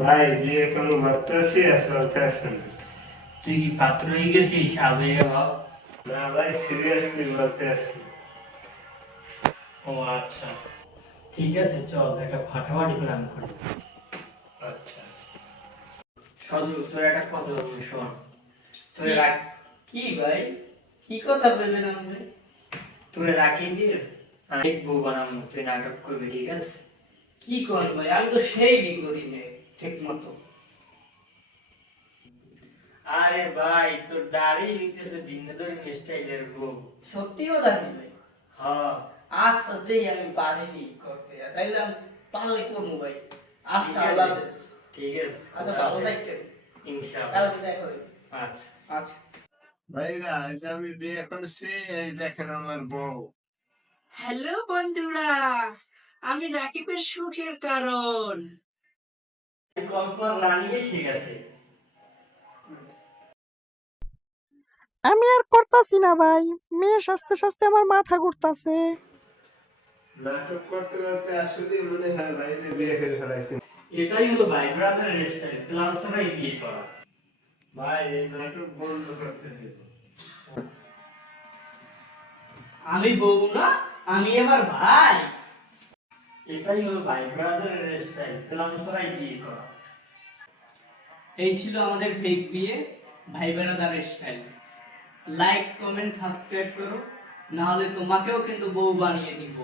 ভাই বিয়ে কোনো ভাবতেছি আর চলতেছে না। তুই কি পাত্র হয়ে গেছিস আবে বাপ? না ভাই সিরিয়াসলি বলতে আছি। ও আচ্ছা, ঠিক আছে, চল একটা ফাটাফাটি প্ল্যান করি। আচ্ছা সজু, তোর একটা কথা বলি, শোন। তোর কি রাখ, কি ভাই, কি কথা বলবেন আপনি? তোর রাখি দিয়ে এক বউ বানাবো, তুই নাটক করবি, ঠিক আছে? কি কর ভাই, আমি তো সেই বি করি নে ঠিক মতো। আরে ভাই, তোর দাড়ি হইতেছে ভিন্ন ধরনের স্টাইলের বউ। সত্যিও জানি ভাই। হ্যাঁ, আচ্ছা দেই, আমি পারিনি করতে, তাইলে আমি পারলে করবো ভাই। আচ্ছা, ঠিক আল্লাহ আছে, হাফেজ। ঠিক আছে, আচ্ছা, ভালো থাকবেন। ইনশাআল্লাহ। কালকে দেখা হবে। আচ্ছা। আচ্ছা। ভাইরা, আজ আমি বিয়ে করছি, এই দেখেন আমার বউ। হ্যালো বন্ধুরা, আমি রাকিবের সুখের কারণ। কল্পনা রানী এসে গেছে। আমি আর করতাছি না ভাই, মেয়ে সাজতে সাজতে আমার মাথা ঘুরতাছে। নাটক করতে করতে আসলে মনে হয় ভাইরে বিয়ে করে ফেলাইছি। এটাই হলো ভাই ব্রাদারের স্টাইল, প্ল্যান ছাড়াই বিয়ে করা। ভাই এই নাটক বন্ধ করতে হবে। আমি বউ না, আমি এবার ভাই। এটাই হলো ভাই ব্রাদারের স্টাইল, প্ল্যান ছাড়াই বিয়ে করা। এই ছিল আমাদের ফেক বিয়ে, ভাই বেড়াদারের স্টাইল। লাইক কমেন্ট সাবস্ক্রাইব করো, না হলে তোমাকেও কিন্তু বউ বানিয়ে দিব।